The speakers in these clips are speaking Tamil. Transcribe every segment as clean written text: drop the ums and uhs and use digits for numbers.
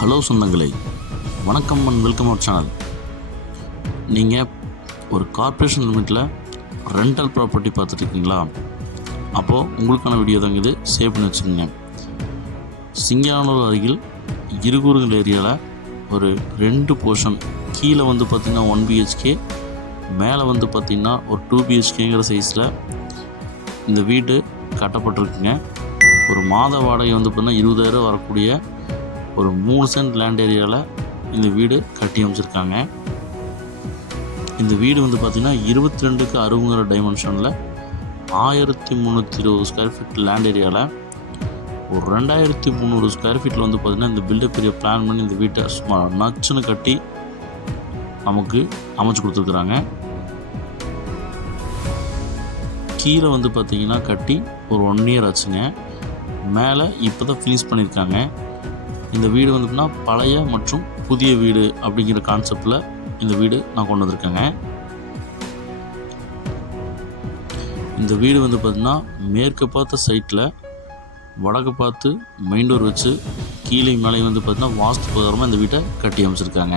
ஹலோ சொந்தங்களே, வணக்கம் அண்ட் வெல்கம் அவர் சேனல். நீங்கள் ஒரு கார்ப்பரேஷன் லிமிட்டில் ரெண்டல் ப்ராப்பர்ட்டி பார்த்துட்ருக்கீங்களா? அப்போது உங்களுக்கான வீடியோ தாங்க இது. சேவ் பண்ணி வச்சுக்கோங்க. சிங்கானூர் அருகில் இருகூறுகள் ஏரியாவில் ஒரு 2 போர்ஷன், கீழே வந்து பார்த்திங்கன்னா 1 BHK, மேலே வந்து பார்த்திங்கன்னா ஒரு 2 BHKங்கிற சைஸில் இந்த வீடு கட்டப்பட்டிருக்குங்க. ஒரு மாத வாடகை வந்து பார்த்திங்கன்னா 20,000 வரக்கூடிய ஒரு 3 சென்ட் லேண்ட் ஏரியாவில் இந்த வீடு கட்டி அமைச்சிருக்காங்க. இந்த வீடு வந்து பார்த்திங்கன்னா 22க்கு 60 டைமென்ஷனில் 1320 ஸ்கொயர் ஃபீட் லேண்ட் ஏரியாவில் ஒரு 2300 ஸ்கொயர் ஃபீட்டில் வந்து பார்த்திங்கன்னா இந்த பில்டப் ஏரியா பிளான் பண்ணி இந்த வீட்டை சும்மா நச்சுன்னு கட்டி நமக்கு அமைச்சு கொடுத்துருக்குறாங்க. கீழே வந்து பார்த்திங்கன்னா கட்டி ஒரு 1 இயர் ஆச்சுங்க. மேலே இப்போ தான் ஃபினிஷ் பண்ணியிருக்காங்க. இந்த வீடு வந்து பார்த்திங்கன்னா பழைய மற்றும் புதிய வீடு அப்படிங்கிற கான்செப்டில் இந்த வீடு நான் கொண்டு வந்திருக்கேங்க. இந்த வீடு வந்து பார்த்திங்கன்னா மேற்கு பார்த்த சைட்டில் வடக்கு பார்த்து மெயின் டோர் வச்சு கீழே மேலே வந்து பார்த்திங்கன்னா வாஸ்து பிரகாரமாக இந்த வீட்டை கட்டி அமைச்சிருக்காங்க.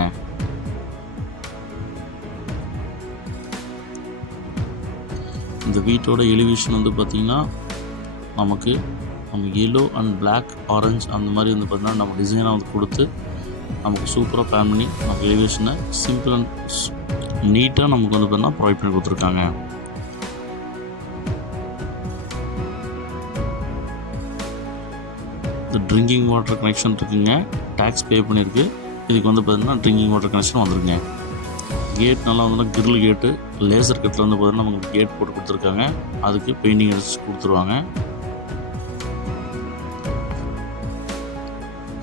இந்த வீட்டோட எலிவேஷன் வந்து பார்த்திங்கன்னா நமக்கு எல்லோ அண்ட் பிளாக், ஆரஞ்சு அந்த மாதிரி வந்து பார்த்திங்கன்னா நம்ம டிசைனாக வந்து கொடுத்து நமக்கு சூப்பராக பிளான் பண்ணி நமக்கு எலிவேஷனை சிம்பிள் அண்ட் நீட்டாக நமக்கு வந்து பார்த்திங்கன்னா ப்ரொவைட் பண்ணி கொடுத்துருக்காங்க. இந்த ட்ரிங்கிங் வாட்டர் கனெக்ஷன் இருக்குங்க. டேக்ஸ் பே பண்ணியிருக்கு. இதுக்கு வந்து பார்த்திங்கன்னா ட்ரிங்கிங் வாட்டர் கனெக்ஷன் வந்துருங்க. கேட் நல்லா வந்து கிரில் கேட்டு, லேசர் கட்டில் வந்து பார்த்திங்கன்னா நமக்கு கேட் போட்டு கொடுத்துருக்காங்க. அதுக்கு பெயிண்டிங் அடிச்சு கொடுத்துருவாங்க.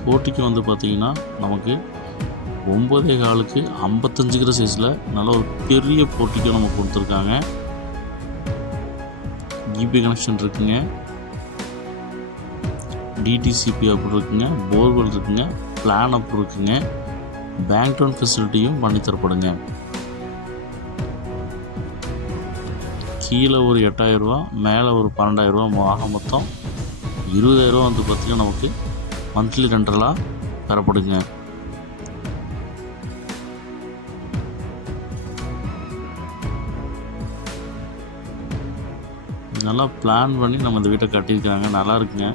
போட்டிக்கு வந்து பார்த்திங்கன்னா நமக்கு 9.4க்கு 55 சைஸில் நல்ல ஒரு பெரிய போட்டிக்கு நமக்கு கொடுத்துருக்காங்க. ஜிபி கனெக்ஷன் இருக்குங்க, டிடிசிபி அப்ரூவ் இருக்குங்க, போர்வெல் இருக்குங்க, பிளான் அப்ரூவ் இருக்குங்க, பேங்க் லோன் ஃபெசிலிட்டியும் பண்ணி தரப்படுங்க. கீழே ஒரு 8,000 ரூபா, மேலே ஒரு 12,000 ரூபா, ஆக மொத்தம் 20,000 ரூபா வந்து பார்த்திங்கன்னா நமக்கு மந்த்லி ரெண்டலாக பெறப்படுங்க. நல்லா பிளான் பண்ணி நம்ம இந்த வீட்டை கட்டியிருக்காங்க. நல்லா இருக்குங்க.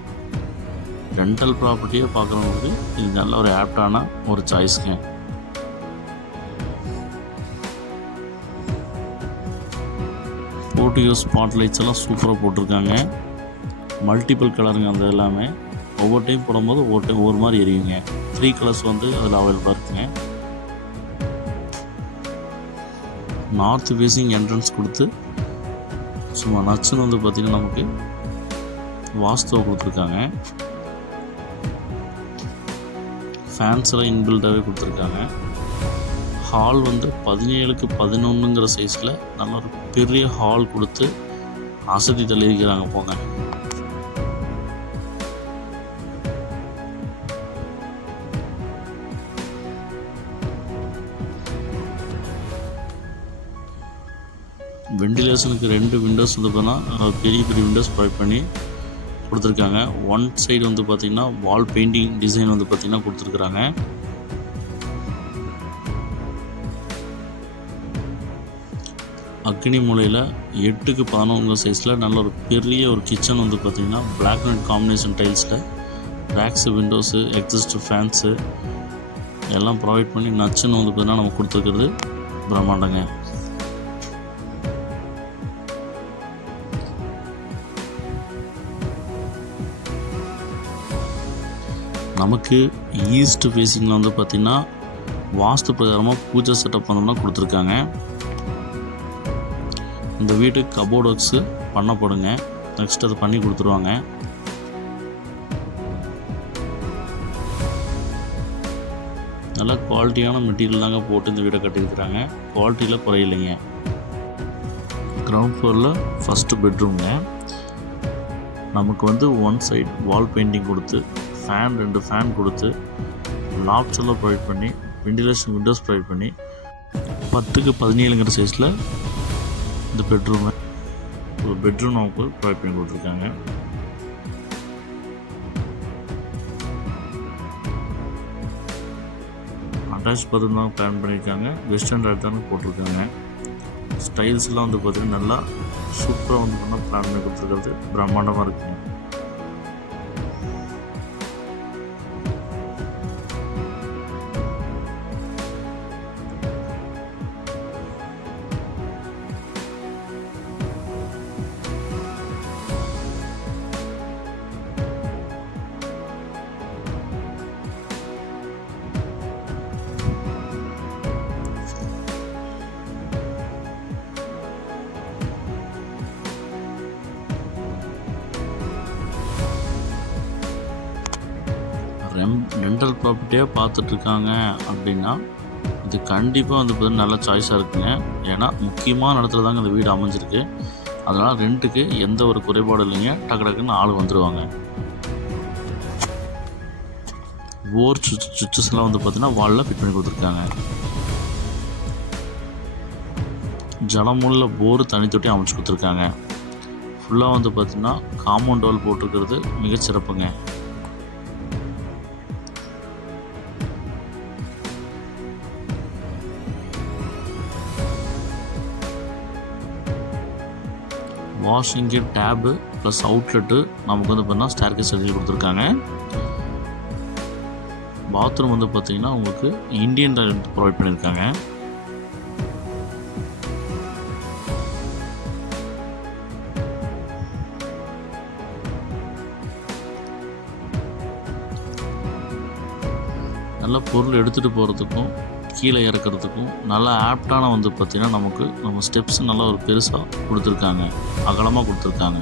ரெண்டல் ப்ராப்பர்ட்டியை பார்க்குறவங்களுக்கு இது நல்ல ஒரு ஆப்டான ஒரு சாய்ஸுங்க. போர்ட்டிகோ ஸ்பாட் லைட்ஸ் எல்லாம் சூப்பராக போட்டிருக்காங்க. மல்டிபிள் கலருங்க. அந்த எல்லாமே ஒவ்வொரு டைம் போடும்போது ஒவ்வொரு மாதிரி எரியுங்க. 3 கலர்ஸ் வந்து அதில் அவைலபிளாக இருக்குங்க. நார்த் ஃபேஸிங் என்ட்ரன்ஸ் கொடுத்து சும்மா நச்சுன்னு வந்து பார்த்திங்கன்னா நமக்கு வாஸ்துவை கொடுத்துருக்காங்க. ஃபேன்ஸ் எல்லாம் இன்பில்டாகவே கொடுத்துருக்காங்க. ஹால் வந்து 17க்கு 11ங்கிற சைஸில் நல்ல ஒரு பெரிய ஹால் கொடுத்து அசதி தள்ளியிருக்கிறாங்க போங்க. வெண்டிலேஷனுக்கு 2 விண்டோஸ் வந்து பார்த்தீங்கன்னா பெரிய விண்டோஸ் ப்ரொவைட் பண்ணி கொடுத்துருக்காங்க. ஒன் சைடு வந்து பார்த்திங்கன்னா வால் பெயிண்டிங் டிசைன் வந்து பார்த்திங்கன்னா கொடுத்துருக்குறாங்க. அக்னி மூலையில் 8க்கு 11 சைஸில் நல்ல ஒரு பெரிய ஒரு கிச்சன் வந்து பார்த்திங்கன்னா பிளாக் அண்ட் காம்பினேஷன் டைல்ஸில் ரேக்ஸு, விண்டோஸு, எக்ஸிஸ்ட் ஃபேன்ஸு எல்லாம் ப்ரொவைட் பண்ணி நச்சுன்னு வந்து பார்த்திங்கன்னா நம்ம கொடுத்துருக்கிறது பிரம்மாண்டங்க. நமக்கு ஈஸ்ட் ஃபேஸிங்கில் வந்து பார்த்திங்கன்னா வாஸ்து பிரகாரமாக பூஜை செட்டப் பண்ணோம்னா கொடுத்துருக்காங்க. இந்த வீட்டு கபோர்ட் ஒர்க்ஸு பண்ணப்படுங்க. நெக்ஸ்ட் அதை பண்ணி கொடுத்துருவாங்க. நல்லா குவாலிட்டியான மெட்டீரியல் தாங்க போட்டு இந்த வீடை கட்டியிருக்கிறாங்க. குவாலிட்டியில் குறையில்லைங்க. கிரவுண்ட் ஃப்ளோரில் ஃபஸ்ட்டு பெட்ரூம்ங்க. நமக்கு வந்து ஒன் சைடு வால் பெயிண்டிங் கொடுத்து ஃபேன் 2 ஃபேன் கொடுத்து லாப்ஸ் எல்லாம் ப்ரொவைட் பண்ணி வெண்டிலேஷன் விண்டோஸ் ப்ரொவைட் பண்ணி 10க்கு 17ங்கிற சைஸில் இந்த ஒரு பெட்ரூம் நமக்கு ப்ரொவைட் பண்ணி கொடுத்துருக்காங்க. அட்டாச் பாத்ரூம் தான் பிளான் பண்ணியிருக்காங்க. வெஸ்டர்ன் டாட் தான் போட்டிருக்காங்க. ஸ்டைல்ஸ்லாம் வந்து பார்த்திங்கன்னா நல்லா சூப்பராக வந்து பண்ணால் பிளான் பண்ணி கொடுத்துருக்கிறது பிரம்மாண்டமாக இருக்குங்க. ரெண்டல் ப்ராப்பர்ட்டியாக பார்த்துட்ருக்காங்க அப்படின்னா இது கண்டிப்பாக வந்து பார்த்தீங்கன்னா நல்ல சாய்ஸாக இருக்குங்க. ஏன்னா முக்கியமான இடத்துல தாங்க இந்த வீடு அமைஞ்சிருக்கு. அதனால் ரெண்ட்டுக்கு எந்த ஒரு குறைபாடும் இல்லைங்க. டக்கு டக்குன்னு ஆள் வந்துடுவாங்க. போர் சுவிட்சஸ்லாம் வந்து பார்த்திங்கன்னா வாலில் ஃபிட் பண்ணி கொடுத்துருக்காங்க. ஜலமுள்ள போர் தனி தொட்டி அமைச்சு கொடுத்துருக்காங்க. ஃபுல்லாக வந்து பார்த்திங்கன்னா காம்பவுண்ட் வால் போட்டிருக்கிறது மிகச்சிறப்புங்க. வாஷிங்கு டேபு ப்ளஸ் அவுட்லெட்டு நமக்கு வந்து பார்த்தீங்கன்னா ஸ்டேர்கேஸ் எழுதி கொடுத்துருக்காங்க. பாத்ரூம் வந்து பார்த்திங்கன்னா உங்களுக்கு இந்தியன் டாய்லெட் ப்ரொவைட் பண்ணியிருக்காங்க. நல்ல பொருள் எடுத்துகிட்டு போகிறதுக்கும் கீழே இறக்கிறதுக்கும் நல்லா ஆப்டான வந்து பார்த்திங்கன்னா நமக்கு நம்ம ஸ்டெப்ஸ் நல்லா ஒரு பெருசாக கொடுத்துருக்காங்க, அகலமாக கொடுத்துருக்காங்க.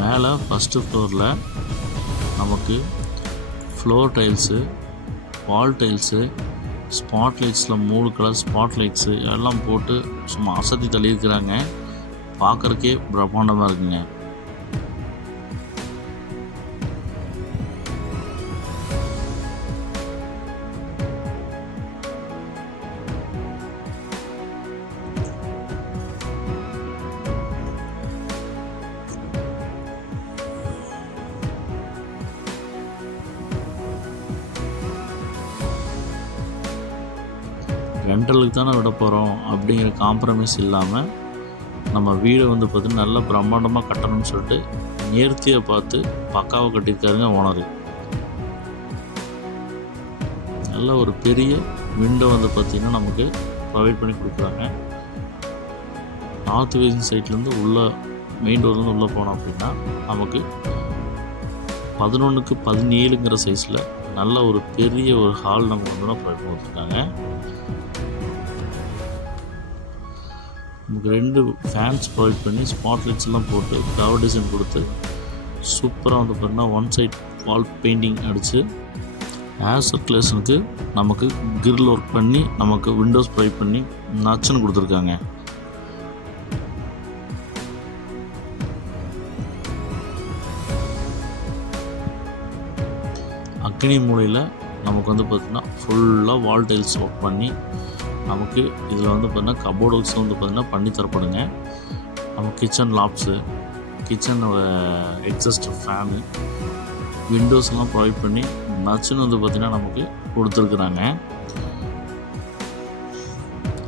மேலே ஃபஸ்ட்டு ஃப்ளோரில் நமக்கு floor tiles, wall tiles, spot லைட்ஸில் 3 கலர் ஸ்பாட் லைட்ஸு எல்லாம் போட்டு சும்மா அசத்தி தள்ளியிருக்கிறாங்க. பார்க்குறக்கே பிரம்மாண்டமாக இருக்குங்க. ரெண்டலுக்கு தானே விட போகிறோம் அப்படிங்கிற காம்ப்ரமைஸ் இல்லாமல் நம்ம வீடை வந்து பார்த்திங்கன்னா நல்லா பிரம்மாண்டமாக கட்டணும்னு சொல்லிட்டு நேர்த்தியை பார்த்து பக்காவாக கட்டியிருக்காருங்க ஓனரு. நல்ல ஒரு பெரிய விண்டோ வந்து பார்த்திங்கன்னா நமக்கு ப்ரொவைட் பண்ணி கொடுக்குறாங்க. நார்த் வெஸ்ட் சைட்லேருந்து உள்ளே மெயின் டோர்லேருந்து உள்ளே போனோம் அப்படின்னா நமக்கு 11க்கு 17ங்கிற சைஸில் நல்ல ஒரு பெரிய ஒரு ஹால் நமக்கு வந்து ப்ரொவைட் பண்ணி கொடுத்துருக்காங்க. நமக்கு 2 ஃபேன்ஸ் ப்ரொவைட் பண்ணி ஸ்பாட் லைட்ஸ் எல்லாம் போட்டு கவர் டிசைன் கொடுத்து சூப்பராக வந்து பார்த்தீங்கன்னா ஒன் சைட் வால் பெயிண்டிங் அடித்து ஏர் சர்க்குலேஷனுக்கு நமக்கு கிரில் ஒர்க் பண்ணி நமக்கு விண்டோஸ் ப்ரொவைட் பண்ணி நச்சுன்னு கொடுத்துருக்காங்க. அக்னி மூலையில் நமக்கு வந்து பார்த்திங்கன்னா ஃபுல்லாக வால் டைல்ஸ் ஒர்க் பண்ணி நமக்கு இதில் வந்து பார்த்திங்கன்னா கபோர்ட் ஒர்க்ஸ் வந்து பார்த்திங்கன்னா பண்ணி தரப்படுங்க. நம்ம கிச்சன் லாப்ஸு, கிச்சனோட எக்ஸஸ்ட் ஃபேனு, விண்டோஸ்லாம் ப்ரொவைட் பண்ணி நச்சுன்னு வந்து பார்த்திங்கன்னா நமக்கு கொடுத்துருக்குறாங்க.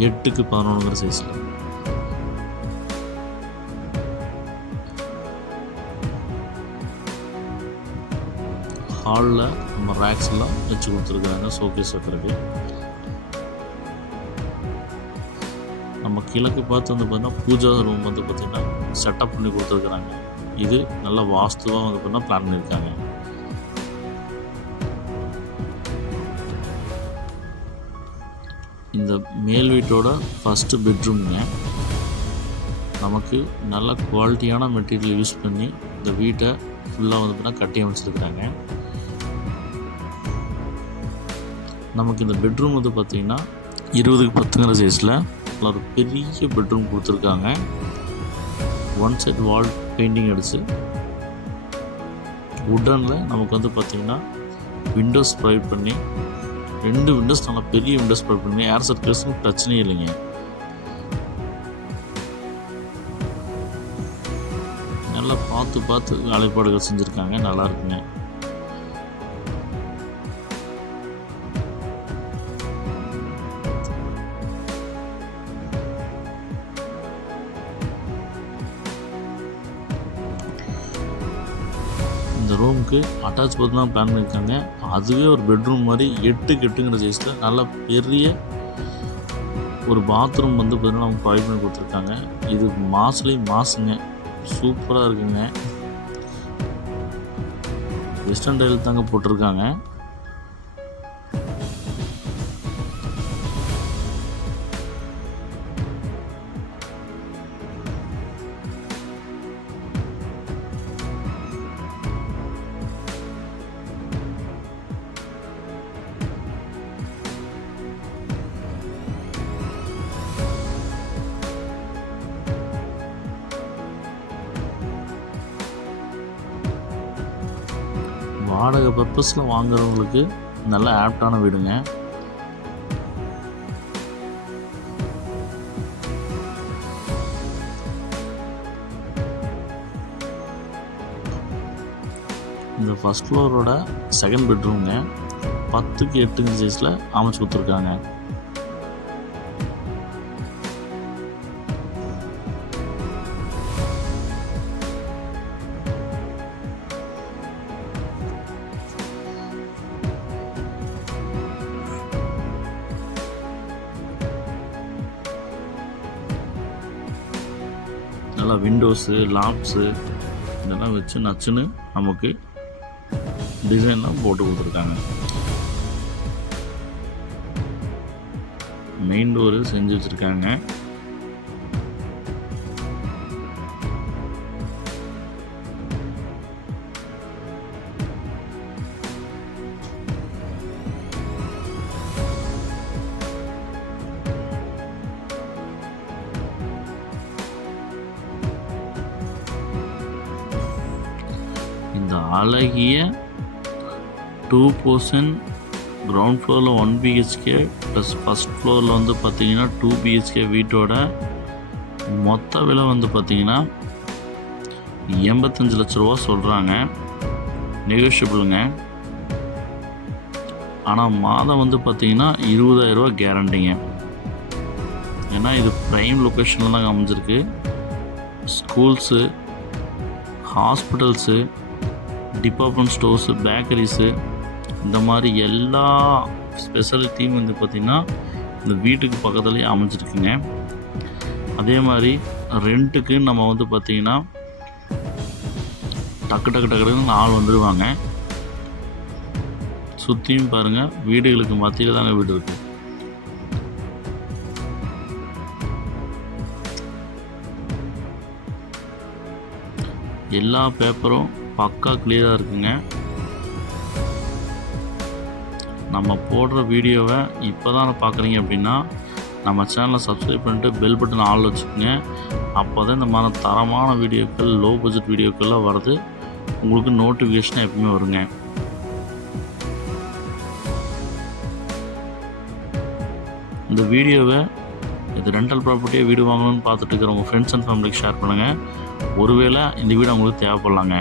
8க்கு 11ங்கிற சைஸில். ஹாலில் நம்ம ரேக்ஸ் எல்லாம் வச்சு கொடுத்துருக்குறாங்க ஷோகேஸ் வைக்கிறதுக்கு. நம்ம கிழக்கு பார்த்து வந்து பார்த்திங்கன்னா பூஜா ரூம் வந்து பார்த்திங்கன்னா செட்டப் பண்ணி கொடுத்துருக்குறாங்க. இது நல்லா வாஸ்துவாக வந்து பார்த்திங்கன்னா பிளான் பண்ணியிருக்காங்க. இந்த மேல் வீட்டோட ஃபஸ்ட்டு பெட்ரூம்ங்க. நமக்கு நல்ல குவாலிட்டியான மெட்டீரியல் யூஸ் பண்ணி இந்த வீட்டை ஃபுல்லாக வந்து பார்த்திங்கன்னா கட்டி அமைச்சிருக்கிறாங்க. நமக்கு இந்த பெட்ரூம் வந்து பார்த்திங்கன்னா 20க்கு 10ங்கிற சைஸில் ஒரு பெரிய பெட்ரூம் கொடுத்துருக்காங்க. ஒன் சைட் வால் பெயிண்டிங் அடித்து வுட்டனில் நமக்கு வந்து பார்த்திங்கன்னா விண்டோஸ் ப்ரொவைட் பண்ணி 2 விண்டோஸ் நல்லா பெரிய விண்டோஸ் ப்ரொவைட் பண்ணி ஏர் சர்க்குலேஷன் பிரச்சனையே இல்லைங்க. நல்லா பார்த்து வேலைப்பாடுகள் செஞ்சுருக்காங்க, நல்லா இருக்குங்க. இந்த ரூமுக்கு அட்டாச் பாத் தான் பிளான் பண்ணியிருக்காங்க. அதுவே ஒரு பெட்ரூம் மாதிரி 8x8ங்கிற சைஸில் நல்ல பெரிய ஒரு பாத்ரூம் வந்து பார்த்தீங்கன்னா அவங்க ப்ரொவைட் பண்ணி கொடுத்துருக்காங்க. இது மாசுங்க, சூப்பராக இருக்குங்க. வெஸ்டர்ன் டைல் தாங்க போட்டிருக்காங்க. வாடகை பர்பஸில் வாங்குறவங்களுக்கு நல்ல ஆப்டான வீடுங்க. இந்த ஃபர்ஸ்ட் ஃப்ளோரோட செகண்ட் பெட்ரூம்ங்க 10x8 சைஸில் அமைச்சு கொடுத்துருக்காங்க. நல்லா விண்டோஸு, லாப்ஸு இதெல்லாம் வச்சு நச்சுன்னு நமக்கு டிசைன்லாம் போட்டு கொடுத்துருக்காங்க. மெயின் டோரு செஞ்சு வச்சுருக்காங்க. இந்த அழகிய 2% கிரவுண்ட் ஃப்ளோரில் 1 BHK ப்ளஸ் ஃபஸ்ட் ஃப்ளோரில் வந்து பார்த்திங்கன்னா 2 BHK வீட்டோட மொத்த விலை வந்து பார்த்திங்கன்னா 85 லட்ச ரூபா சொல்கிறாங்க. நெகோஷியபிளுங்க. ஆனால் மாதம் வந்து பார்த்திங்கன்னா 20,000 ரூபா கேரண்டிங்க. ஏன்னா இது ப்ரைம் லொக்கேஷனில் தான் அமைஞ்சிருக்கு. ஸ்கூல்ஸு, ஹாஸ்பிட்டல்ஸு, டிபார்ட்மெண்ட் ஸ்டோர்ஸு, பேக்கரிஸு இந்த மாதிரி எல்லா ஸ்பெஷாலிட்டியும் வந்து பார்த்திங்கன்னா இந்த வீட்டுக்கு பக்கத்துலேயே அமைஞ்சிருக்குங்க. அதே மாதிரி ரெண்ட்டுக்கு நம்ம வந்து பார்த்திங்கன்னா டக்குன்னு ஆள் வந்துடுவாங்க. சுற்றியும் பாருங்கள், வீடுகளுக்கு மத்தியில் தாங்க வீடு இருக்குது. எல்லா பேப்பரும் பக்கா கிளியராக இருக்குங்க. நம்ம போடுற வீடியோவை இப்போ தான் பார்க்குறீங்க அப்படின்னா நம்ம சேனலை சப்ஸ்கிரைப் பண்ணிட்டு பெல் பட்டன் ஆல் வச்சுக்கோங்க. அப்போ தான் இந்த மாதிரி தரமான வீடியோக்கள், லோ பட்ஜெட் வீடியோக்கள்லாம் வருது உங்களுக்கு நோட்டிஃபிகேஷனாக எப்பவுமே வருங்க. இந்த வீடியோவை இது ரெண்டல் ப்ராப்பர்ட்டியாக வீடு வாங்கணும்னு பார்த்துட்டு இருக்கிற உங்கள் ஃப்ரெண்ட்ஸ் அண்ட் ஃபேமிலிக்கு ஷேர் பண்ணுங்கள். ஒருவேளை இந்த வீடு உங்களுக்கு தேவைப்படலாங்க.